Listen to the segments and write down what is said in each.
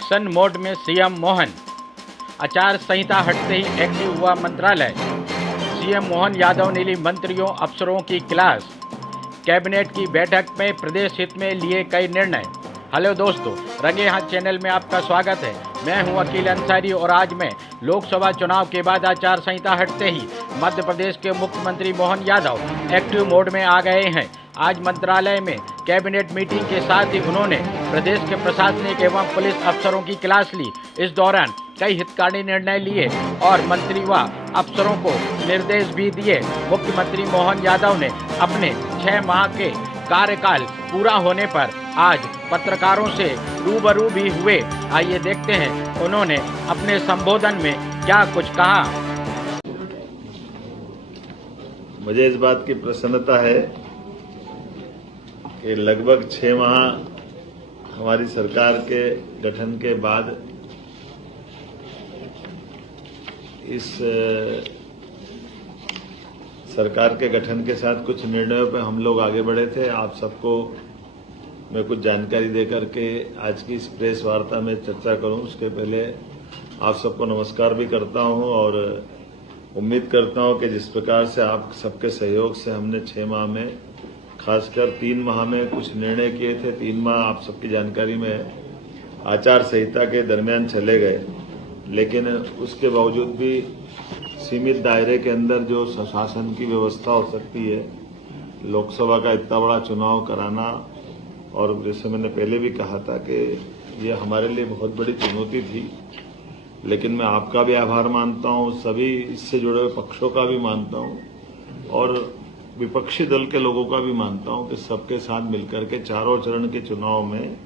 Action mode में CM Mohan. आचार संहिता हटते ही एक्टिव हुआ मंत्रालय। सीएम मोहन यादव ने ली मंत्रियों अफसरों की क्लास। कैबिनेट की बैठक में प्रदेश हित में लिए कई निर्णय। हेलो दोस्तों, रंगे हाथ चैनल में आपका स्वागत है। मैं हूं अकील अंसारी और आज मैं लोकसभा चुनाव के बाद आचार संहिता हटते ही मध्य प्रदेश के मुख्यमंत्री मोहन यादव एक्टिव मोड में आ गए हैं। आज मंत्रालय में कैबिनेट मीटिंग के साथ ही उन्होंने प्रदेश के प्रशासनिक एवं पुलिस अफसरों की क्लास ली। इस दौरान कई हितकारी निर्णय लिए और मंत्री व अफसरों को निर्देश भी दिए। मुख्यमंत्री मोहन यादव ने अपने 6 माह के कार्यकाल पूरा होने पर आज पत्रकारों से रूबरू भी हुए। आइए देखते हैं उन्होंने अपने संबोधन में क्या कुछ कहा। मुझे इस बात की प्रसन्नता है कि लगभग 6 माह हमारी सरकार के गठन के बाद इस सरकार के गठन के साथ कुछ निर्णयों पर हम लोग आगे बढ़े थे। आप सबको मैं कुछ जानकारी देकर के आज की इस प्रेस वार्ता में चर्चा करूं, उसके पहले आप सबको नमस्कार भी करता हूं और उम्मीद करता हूं कि जिस प्रकार से आप सबके सहयोग से हमने 6 माह में, खासकर 3 माह में कुछ निर्णय किए थे। 3 माह आप सबकी जानकारी में आचार संहिता के दरमियान चले गए, लेकिन उसके बावजूद भी सीमित दायरे के अंदर जो शासन की व्यवस्था हो सकती है, लोकसभा का इतना बड़ा चुनाव कराना, और जैसे मैंने पहले भी कहा था कि ये हमारे लिए बहुत बड़ी चुनौती थी। लेकिन मैं आपका भी आभार मानता हूं, सभी इससे जुड़े हुए पक्षों का भी मानता हूं और विपक्षी दल के लोगों का भी मानता हूं कि सबके साथ मिलकर के चारों चरण के चुनाव में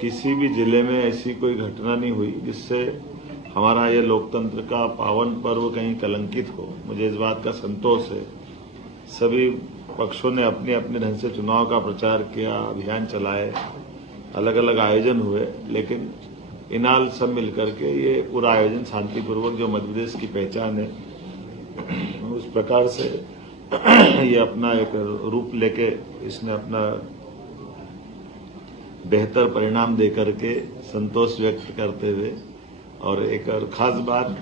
किसी भी जिले में ऐसी कोई घटना नहीं हुई जिससे हमारा ये लोकतंत्र का पावन पर्व कहीं कलंकित हो। मुझे इस बात का संतोष है। सभी पक्षों ने अपने अपने ढंग से चुनाव का प्रचार किया, अभियान चलाए, अलग अलग आयोजन हुए, लेकिन इनाल सब मिलकर के ये पूरा आयोजन शांतिपूर्वक, जो मध्य प्रदेश की पहचान है, उस प्रकार से ये अपना एक रूप लेके इसने अपना बेहतर परिणाम देकर के संतोष व्यक्त करते हुए, और एक और खास बात,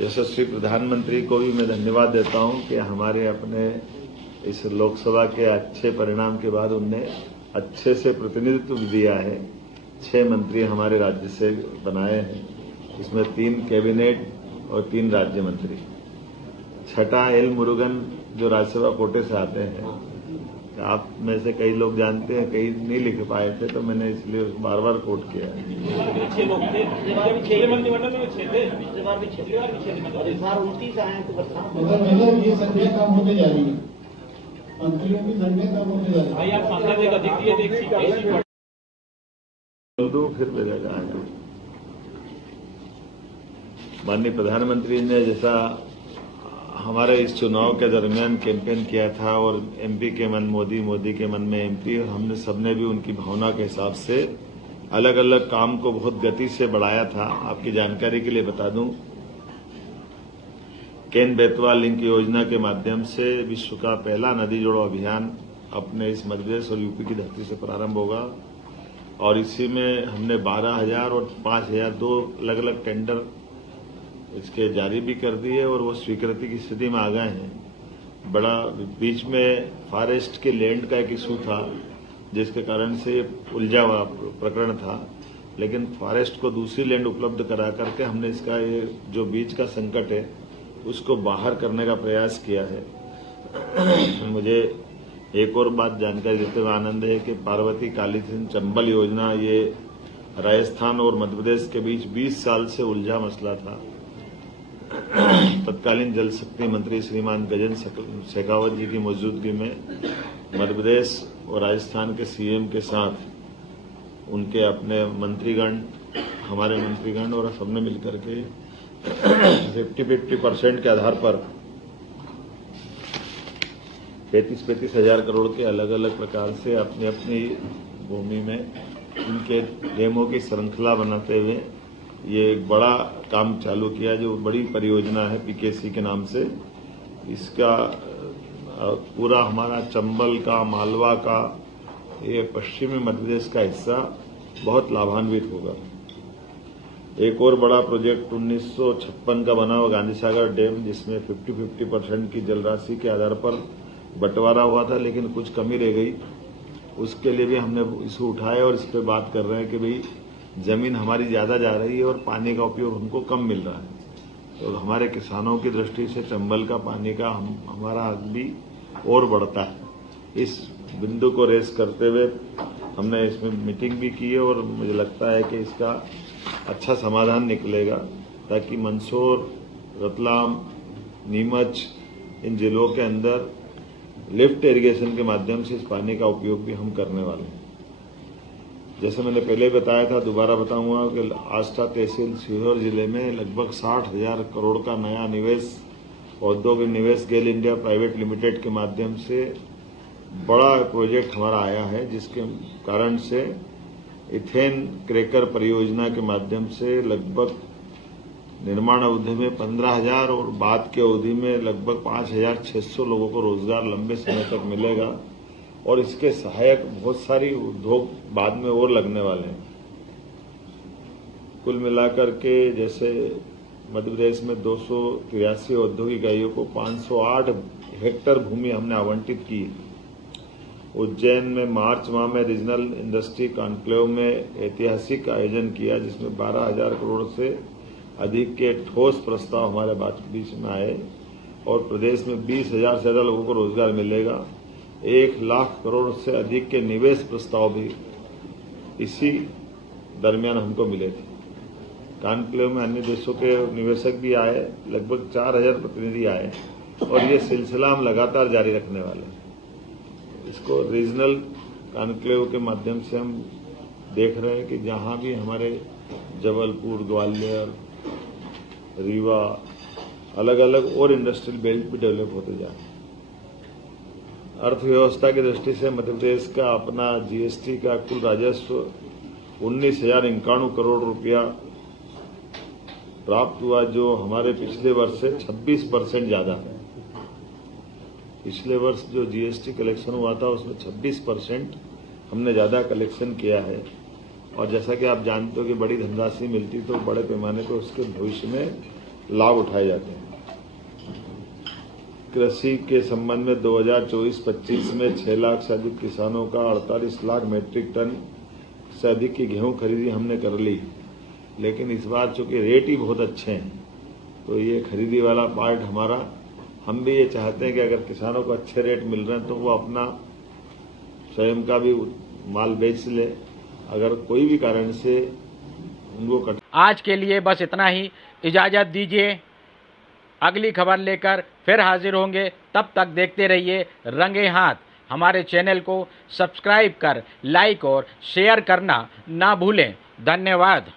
यशस्वी प्रधानमंत्री को भी मैं धन्यवाद देता हूं कि हमारे अपने इस लोकसभा के अच्छे परिणाम के बाद उनने अच्छे से प्रतिनिधित्व दिया है। 6 मंत्री हमारे राज्य से बनाए हैं, इसमें 3 कैबिनेट और 3 राज्य मंत्री। छठा एल मुरुगन जो राज्यसभा कोटे से आते हैं, आप में से कई लोग जानते हैं, कई नहीं लिख पाए थे, तो मैंने इसलिए बार बार कोट किया। 6 लोग थे, पिछले मंत्रिमंडल में 6 थे, पिछले बार भी 6 थे, इस बार 29 आए तो मतलब ये संख्या कम होते जा रही है, मंत्रियों की संख्या कम होते जा रही है। भाई आप मामला देगा, देखिए फिर मिलेगा। माननीय प्रधानमंत्री ने जैसा हमारे इस चुनाव के दरमियान कैंपेन किया था, और एमपी के मन मोदी, मोदी के मन में एमपी, हमने सबने भी उनकी भावना के हिसाब से अलग अलग काम को बहुत गति से बढ़ाया था। आपकी जानकारी के लिए बता दूं, केन बेतवा लिंक योजना के माध्यम से विश्व का पहला नदी जोड़ो अभियान अपने इस मध्य प्रदेश और यूपी की धरती से प्रारंभ होगा, और इसी में हमने 12,000 और 5,000 2 अलग अलग टेंडर इसके जारी भी कर दिए और वो स्वीकृति की स्थिति में आ गए हैं। बड़ा बीच में फॉरेस्ट के लैंड का एक इशू था, जिसके कारण से उलझा हुआ प्रकरण था, लेकिन फॉरेस्ट को दूसरी लैंड उपलब्ध करा करके हमने इसका ये जो बीच का संकट है उसको बाहर करने का प्रयास किया है। मुझे एक और बात जानकारी देते हुए आनंद है कि पार्वती कालीसिंध चंबल योजना, ये राजस्थान और मध्य प्रदेश के बीच 20 साल से उलझा मसला था। तत्कालीन जल शक्ति मंत्री श्रीमान गजेंद्र शेखावत जी की मौजूदगी में मध्य प्रदेश और राजस्थान के सीएम के साथ उनके अपने मंत्रीगण, हमारे मंत्रीगण और सबने मिलकर के 50-50% के आधार पर 35-35 हजार करोड़ के अलग अलग प्रकार से अपनी अपनी भूमि में इनके डेमो की श्रृंखला बनाते हुए ये एक बड़ा काम चालू किया, जो बड़ी परियोजना है पीकेसी के नाम से। इसका पूरा हमारा चंबल का, मालवा का, ये पश्चिमी मध्य प्रदेश का हिस्सा बहुत लाभान्वित होगा। एक और बड़ा प्रोजेक्ट 1956 का बना हुआ गांधी सागर डैम, जिसमें 50% की जल राशि के आधार पर बंटवारा हुआ था, लेकिन कुछ कमी रह गई। उसके लिए भी हमने इशू उठाया और इस पर बात कर रहे हैं कि भाई जमीन हमारी ज्यादा जा रही है और पानी का उपयोग हमको कम मिल रहा है। तो हमारे किसानों की दृष्टि से चंबल का पानी का हमारा हक भी और बढ़ता है। इस बिंदु को रेस करते हुए हमने इसमें मीटिंग भी की है और मुझे लगता है कि इसका अच्छा समाधान निकलेगा, ताकि मंदसौर, रतलाम, नीमच इन जिलों के अंदर लिफ्ट इरिगेशन के माध्यम से इस पानी का उपयोग भी हम करने वाले हैं। जैसे मैंने पहले बताया था, दोबारा बताऊंगा कि आष्टा तहसील सीहोर जिले में लगभग 60,000 करोड़ का नया निवेश औद्योगिक निवेश गेल इंडिया प्राइवेट लिमिटेड के माध्यम से बड़ा प्रोजेक्ट हमारा आया है, जिसके कारण से इथेन क्रैकर परियोजना के माध्यम से लगभग निर्माण अवधि में 15,000 और बाद की अवधि में लगभग 5,600 लोगों को रोजगार लंबे समय तक मिलेगा और इसके सहायक बहुत सारी उद्योग बाद में और लगने वाले हैं। कुल मिलाकर के जैसे मध्य प्रदेश में 283 औद्योगिक इकाइयों को 508 हेक्टेयर भूमि हमने आवंटित की। उज्जैन में मार्च माह में रीजनल इंडस्ट्री कॉन्क्लेव में ऐतिहासिक आयोजन किया, जिसमें 12,000 करोड़ से अधिक के ठोस प्रस्ताव हमारे बीच में आए और प्रदेश में 20,000 से ज्यादा लोगों को रोजगार मिलेगा। 1 लाख करोड़ से अधिक के निवेश प्रस्ताव भी इसी दरमियान हमको मिले थे। कॉन्क्लेव में अन्य देशों के निवेशक भी आए, लगभग 4,000 प्रतिनिधि आए और ये सिलसिला हम लगातार जारी रखने वाले हैं। इसको रीजनल कॉन्क्लेव के माध्यम से हम देख रहे हैं कि जहां भी हमारे जबलपुर, ग्वालियर, रीवा अलग अलग और इंडस्ट्रियल बेल्ट भी डेवलप होते जा रहे हैं। अर्थव्यवस्था की दृष्टि से मध्य प्रदेश का अपना जीएसटी का कुल राजस्व 19,091 करोड़ रुपया प्राप्त हुआ, जो हमारे पिछले वर्ष से 26% ज्यादा है। पिछले वर्ष जो जीएसटी कलेक्शन हुआ था उसमें 26% हमने ज्यादा कलेक्शन किया है और जैसा कि आप जानते हो कि बड़ी धनराशि मिलती तो बड़े पैमाने पर उसके भविष्य में लाभ उठाए जाते हैं। कृषि के संबंध में 2024-25 में 6 लाख से अधिक किसानों का 48 लाख मीट्रिक टन से अधिक की गेहूं खरीदी हमने कर ली, लेकिन इस बार चूंकि रेट ही बहुत अच्छे हैं तो ये खरीदी वाला पार्ट हमारा, हम भी ये चाहते हैं कि अगर किसानों को अच्छे रेट मिल रहे हैं तो वो अपना स्वयं का भी माल बेच ले। अगर कोई भी कारण से उनको आज के लिए बस इतना ही, इजाजत दीजिए। अगली खबर लेकर फिर हाजिर होंगे, तब तक देखते रहिए रंगे हाथ। हमारे चैनल को सब्सक्राइब कर लाइक और शेयर करना ना भूलें। धन्यवाद।